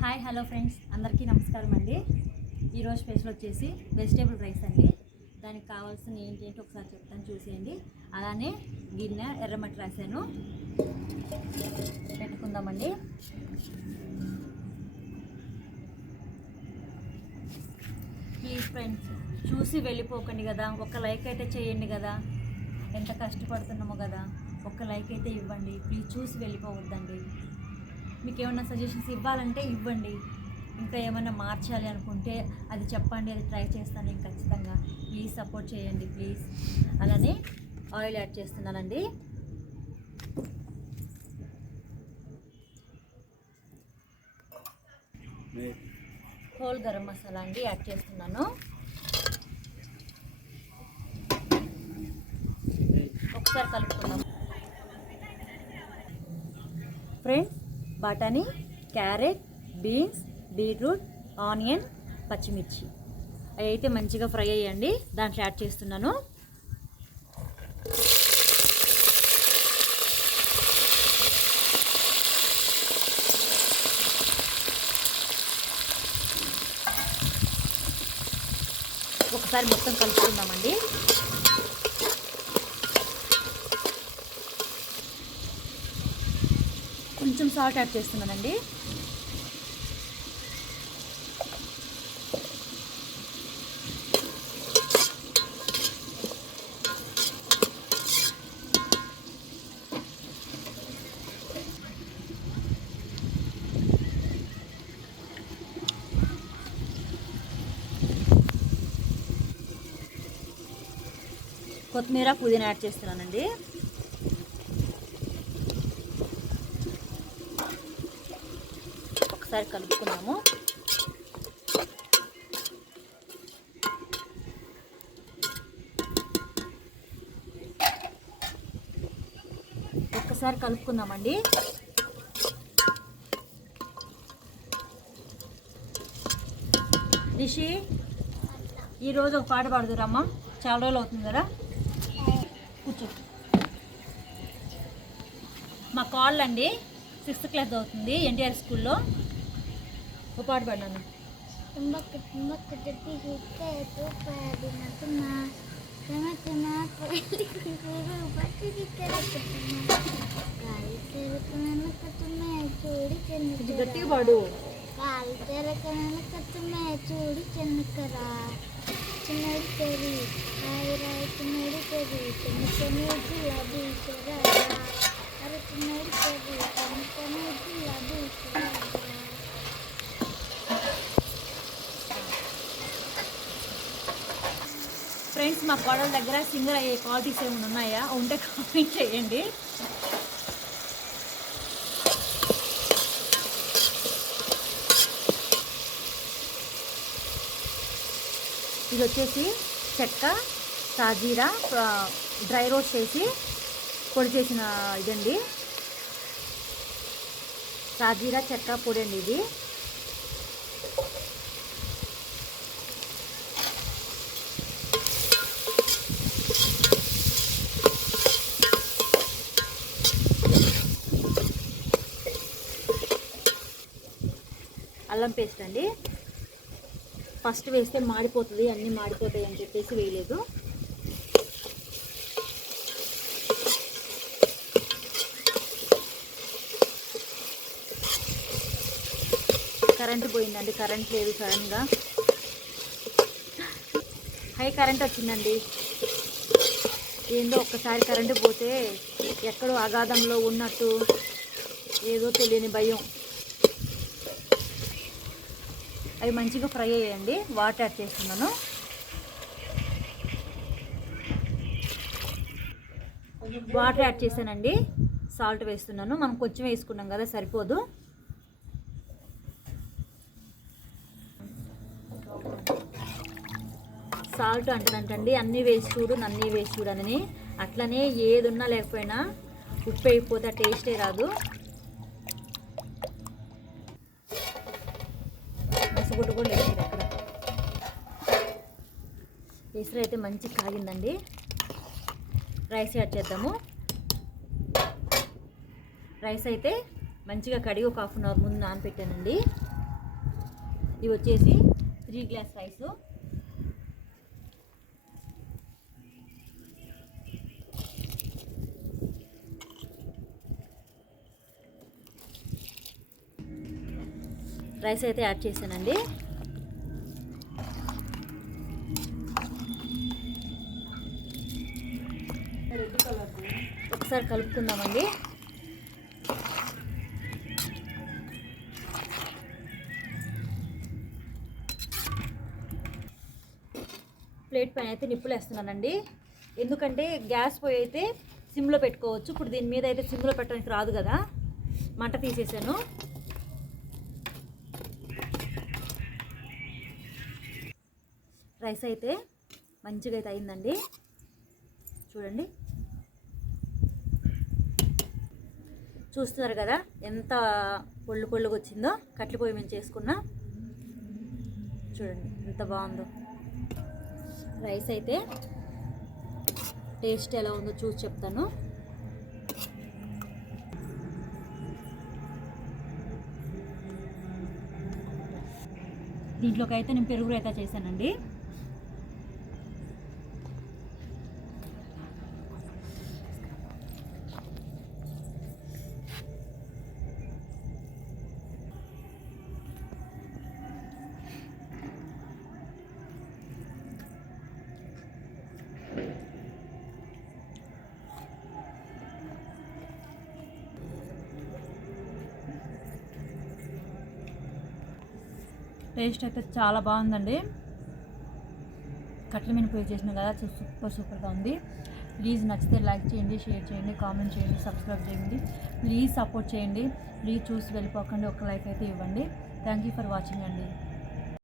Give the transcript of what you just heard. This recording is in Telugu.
హాయ్ హలో ఫ్రెండ్స్, అందరికీ నమస్కారం అండి. ఈరోజు స్పెషల్ వచ్చేసి వెజిటేబుల్ రైస్ అండి. దానికి కావాల్సిన ఏంటంటే ఒకసారి చెప్తాను, చూసేయండి. అలానే గిన్నె ఎర్రమట్టి రాశాను, పెట్టుకుందామండి. ప్లీజ్ ఫ్రెండ్స్, చూసి వెళ్ళిపోకండి కదా, ఒక లైక్ అయితే చేయండి కదా. ఎంత కష్టపడుతున్నామో కదా, ఒక లైక్ అయితే ఇవ్వండి ప్లీజ్. చూసి వెళ్ళిపోవద్దండి. మీకు ఏమన్నా సజెషన్స్ ఇవ్వాలంటే ఇవ్వండి, ఇంకా ఏమైనా మార్చాలి అనుకుంటే అది చెప్పండి, అది ట్రై చేస్తాను నేను ఖచ్చితంగా. ప్లీజ్ సపోర్ట్ చేయండి ప్లీజ్. అలానే ఆయిల్ యాడ్ చేస్తున్నానండి. హోల్ గరం మసాలా అండి యాడ్ చేస్తున్నాను. ఒకసారి కలుపుకుందాం ఫ్రెండ్స్. బఠానీ, క్యారెట్, బీన్స్, బీట్రూట్, ఆనియన్, పచ్చిమిర్చి అవి అయితే మంచిగా ఫ్రై అయ్యండి. దాంట్లో యాడ్ చేస్తున్నాను. ఒకసారి మొత్తం కలుపుకుందామండి. కొంచెం సాల్ట్ యాడ్ చేస్తున్నానండి. కొత్తిమీర, పుదీనా యాడ్ చేస్తున్నానండి. ఒకసారి కలుపుకున్నాము. ఒక్కసారి కలుపుకుందామండి. రిషి, ఈరోజు ఒక పాట పాడుదురమ్మా, చాలా రోజులు అవుతుంది కదా. కూర్చో. మా కాళ్ళు అండి 6th క్లాస్ అవుతుంది, ఎన్టీఆర్ స్కూల్లో. ఒక పాట పాడినాను. గట్టిగా పాడు. కాలు తెరకనకమే చూడి చెన్నకరా చిన్నడి తెరి రాయి రాయి చిన్నడి తెరి చెన్నకనే గులాబీ చెరా అరే చిన్నడి తెరి చెన్నకనే గులాబీ చెరా. ఫ్రెండ్స్, మా కోడల దగ్గర సింగర్ అయ్యే క్వాలిటీస్ ఏమైనా ఉన్నాయా? ఉంటే కామెంట్ చేయండి. ఇది వచ్చేసి చెక్క, సాజీరా డ్రై రోస్ట్ చేసి పొడి చేసిన ఇదండి. సాజీరా చెక్క పొడి అండి ఇది. అల్లం పేస్ట్ అండి. ఫస్ట్ వేస్తే మాడిపోతుంది, అన్నీ మాడిపోతాయి అని చెప్పేసి వేయలేదు. కరెంటు పోయిందండి, కరెంట్ లేదు. సడన్గా హై కరెంట్ వచ్చిందండి. ఏందో ఒక్కసారి కరెంటు పోతే ఎక్కడో అగాధంలో ఉన్నట్టు ఏదో తెలియని భయం. అవి మంచిగా ఫ్రై అయ్యాయండి. వాటర్ యాడ్ చేస్తున్నాను. వాటర్ యాడ్ చేశానండి. సాల్ట్ వేస్తున్నాను. మనం కొంచెం వేసుకున్నాం కదా, సరిపోదు. సాల్ట్ అంటేనంటండి అన్నీ వేసి చూడు, నన్నీ వేసి చూడని. అట్లనే ఏది ఉన్నా లేకపోయినా ఉప్పు అయిపోతే టేస్టే రాదు. మసగుట్టు కూడా లేదు ఎక్కడ. ఎసురు అయితే మంచి కాగిందండి. రైస్ యాడ్ చేద్దాము. రైస్ అయితే మంచిగా కడిగి ఒక హాఫ్ అన్ అవర్ ముందు నానబెట్టానండి. ఇవి వచ్చేసి 3 గ్లాస్ రైసు. రైస్ అయితే యాడ్ చేశానండి. ఒకసారి కలుపుకుందామండి. ప్లేట్ పైన అయితే నిప్పులు వేస్తున్నానండి. ఎందుకంటే గ్యాస్ పొయ్యి అయితే సిమ్లో పెట్టుకోవచ్చు. ఇప్పుడు దీని మీద అయితే సిమ్లో పెట్టడానికి రాదు కదా, మంట తీసేసాను. రైస్ అయితే మంచిగా అయితే అయిందండి. చూడండి, చూస్తున్నారు కదా ఎంత పొళ్ళుగా వచ్చిందో. కట్టెల పొయ్యి మీద చేసుకున్నా. చూడండి ఎంత బాగుందో. రైస్ అయితే టేస్ట్ ఎలా ఉందో చూసి చెప్తాను. దీంట్లోకి అయితే నేను పెరుగు రైతా చేశానండి. టేస్ట్ అయితే చాలా బాగుందండి. కట్టెల మీద పొయ్యి చేసిన కదా, సూపర్గా ఉంది. ప్లీజ్ నచ్చితే లైక్ చేయండి, షేర్ చేయండి, కామెంట్ చేయండి, సబ్స్క్రైబ్ చేయండి. ప్లీజ్ సపోర్ట్ చేయండి. ప్లీజ్ చూసి వెళ్ళిపోకండి, ఒక లైక్ అయితే ఇవ్వండి. థ్యాంక్ యూ ఫర్ వాచింగ్ అండి.